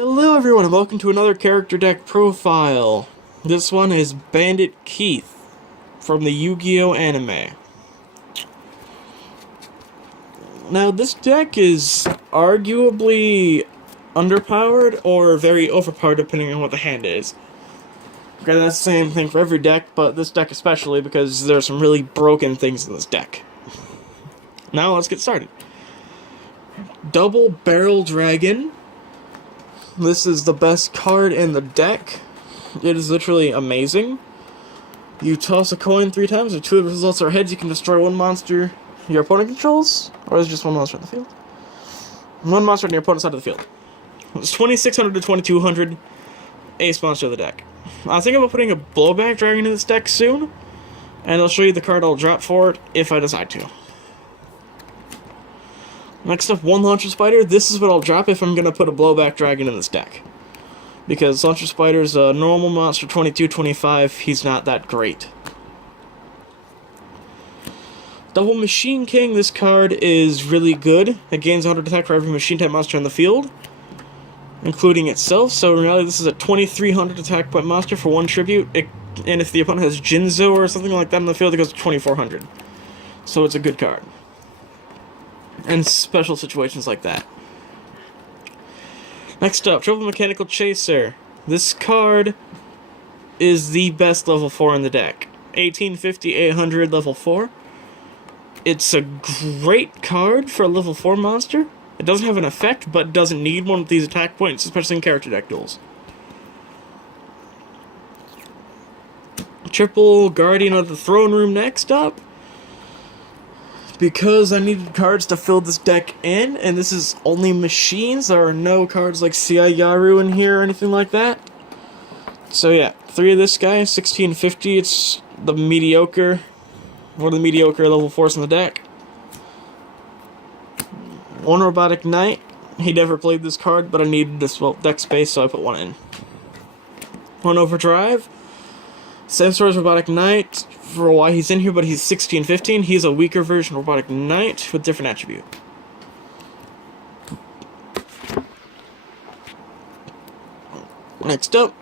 Hello everyone and welcome to another character deck profile. This one is Bandit Keith from the Yu-Gi-Oh anime. Now this deck is arguably underpowered or very overpowered depending on what the hand is. Okay, that's the same thing for every deck, but this deck especially because there are some really broken things in this deck. Now let's get started. Double Barrel Dragon. This is the best card in the deck. It is literally amazing. You toss a coin 3 times, if 2 of the results are heads, you can destroy 1 monster your opponent controls, or is it just 1 monster on the field? 1 monster on your opponent's side of the field. It's 2600 to 2200, ace monster of the deck. I think about putting a blowback dragon in this deck soon, and I'll show you the card I'll drop for it if I decide to. Next up, 1 Launcher Spider. This is what I'll drop if I'm going to put a blowback dragon in this deck. Because Launcher Spider's a normal monster, 22-25, he's not that great. Double Machine King. This card is really good. It gains 100 attack for every machine type monster in the field, including itself. So in reality, this is a 2300 attack point monster for 1 tribute. And if the opponent has Jinzo or something like that in the field, it goes to 2400. So it's a good card. And special situations like that. Next up, Triple Mechanical Chaser. This card is the best level 4 in the deck. 1850, 800, level 4. It's a great card for a level 4 monster. It doesn't have an effect, but doesn't need one of these attack points, especially in character deck duels. Triple Guardian of the Throne Room next up. Because I needed cards to fill this deck in, and this is only machines, there are no cards like Yaru in here or anything like that. So yeah, 3 of this guy, 1650, it's the mediocre, one of the mediocre level 4s in the deck. 1 Robotic Knight, he never played this card, but I needed this deck space, so I put 1 in. 1 Overdrive, same story as Robotic Knight, for why he's in here, but he's 1615. He's a weaker version of Robotic Knight with different attribute. Next up,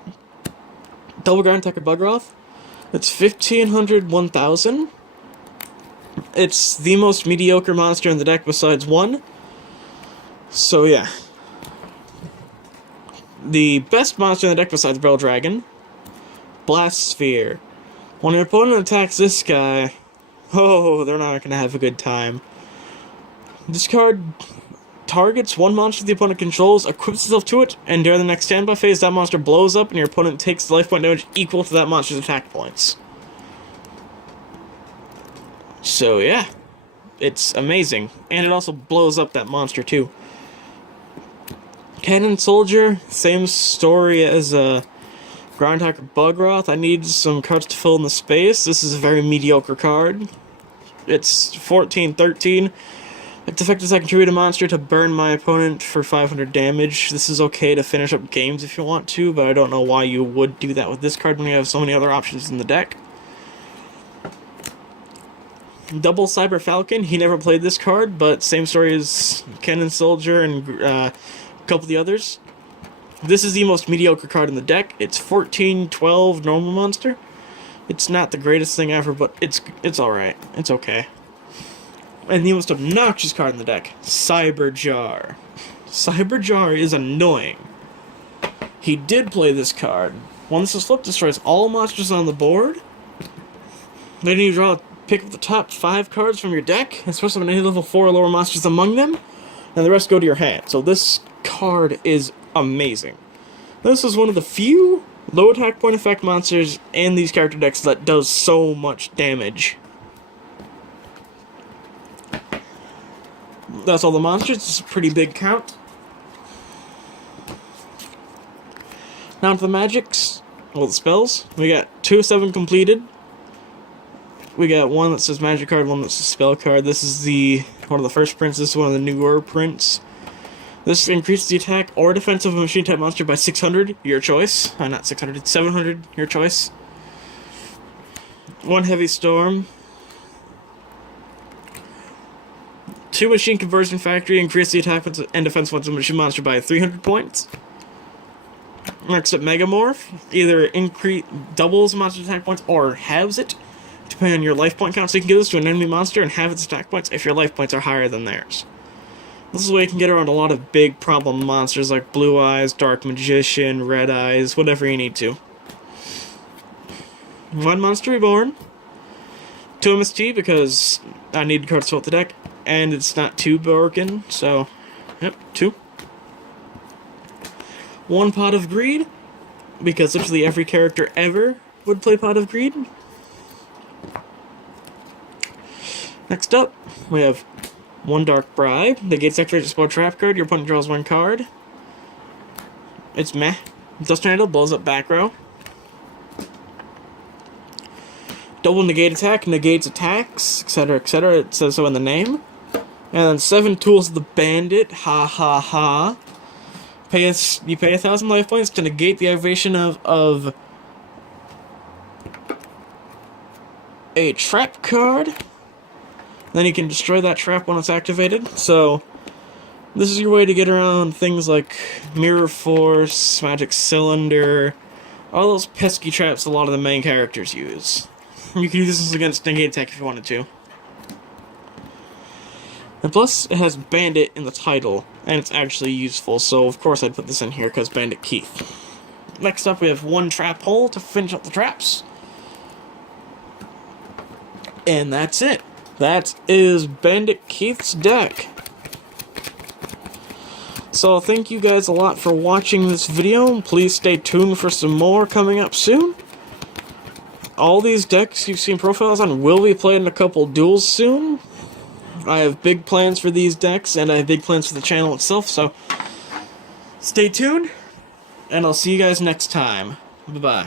Double Guard Attacker Bugroth. It's 1500, 1000. It's the most mediocre monster in the deck besides 1. So yeah. The best monster in the deck besides Barrel Dragon, Blast Sphere. When your opponent attacks this guy, oh, they're not going to have a good time. This card targets 1 monster the opponent controls, equips itself to it, and during the next standby phase, that monster blows up and your opponent takes life point damage equal to that monster's attack points. So yeah, it's amazing. And it also blows up that monster too. Cannon Soldier, same story as Ground Attacker Bugroth. I need some cards to fill in the space. This is a very mediocre card. It's 14-13. Its effect is I contribute a monster to burn my opponent for 500 damage. This is okay to finish up games if you want to, but I don't know why you would do that with this card when you have so many other options in the deck. Double Cyber Falcon. He never played this card, but same story as Cannon Soldier and a couple of the others. This is the most mediocre card in the deck. It's 14-12 normal monster. It's not the greatest thing ever, but it's alright. It's okay. And the most obnoxious card in the deck, Cyber Jar. Cyber Jar is annoying. He did play this card. Once this flip destroys all monsters on the board. Then you pick up the top 5 cards from your deck, especially when any level 4 or lower monsters among them, and the rest go to your hand. So this card is amazing. This is one of the few low attack point effect monsters in these character decks that does so much damage. That's all the monsters. It's a pretty big count. Now to the magics. Well, the spells. We got 2 of 7 completed. We got 1 that says magic card, 1 that says spell card. This is one of the first prints. This is one of the newer prints. This increases the attack or defense of a machine-type monster by 600, your choice. Not 600, it's 700, your choice. 1 Heavy Storm. 2 Machine Conversion Factory, increase the attack and defense points of a machine monster by 300 points. Next up, Megamorph. Either doubles monster attack points or halves it, depending on your life point count. So you can give this to an enemy monster and have its attack points if your life points are higher than theirs. This is a way you can get around a lot of big problem monsters like Blue Eyes, Dark Magician, Red Eyes, whatever you need to. One Monster Reborn. 2 MST because I need cards to fill out the deck, and it's not too broken, so, yep, 2. 1 Pot of Greed, because literally every character ever would play Pot of Greed. Next up, we have 1 Dark Bribe. Negates activate spell trap card. Your opponent draws 1 card. It's meh. Dust Tornado blows up back row. Double negate attack, negates attacks, etc., etc. It says so in the name. And then 7 Tools of the Bandit. Ha ha ha. You pay 1,000 life points to negate the activation of a trap card. Then you can destroy that trap when it's activated. So this is your way to get around things like Mirror Force, Magic Cylinder, all those pesky traps a lot of the main characters use. You can use this against negate attack if you wanted to. And plus, it has Bandit in the title, and it's actually useful, so of course I'd put this in here because Bandit Keith. Next up, we have 1 Trap Hole to finish up the traps. And that's it. That is Bandit Keith's deck. So thank you guys a lot for watching this video. Please stay tuned for some more coming up soon. All these decks you've seen profiles on will be played in a couple duels soon. I have big plans for these decks, and I have big plans for the channel itself, so stay tuned, and I'll see you guys next time. Bye-bye.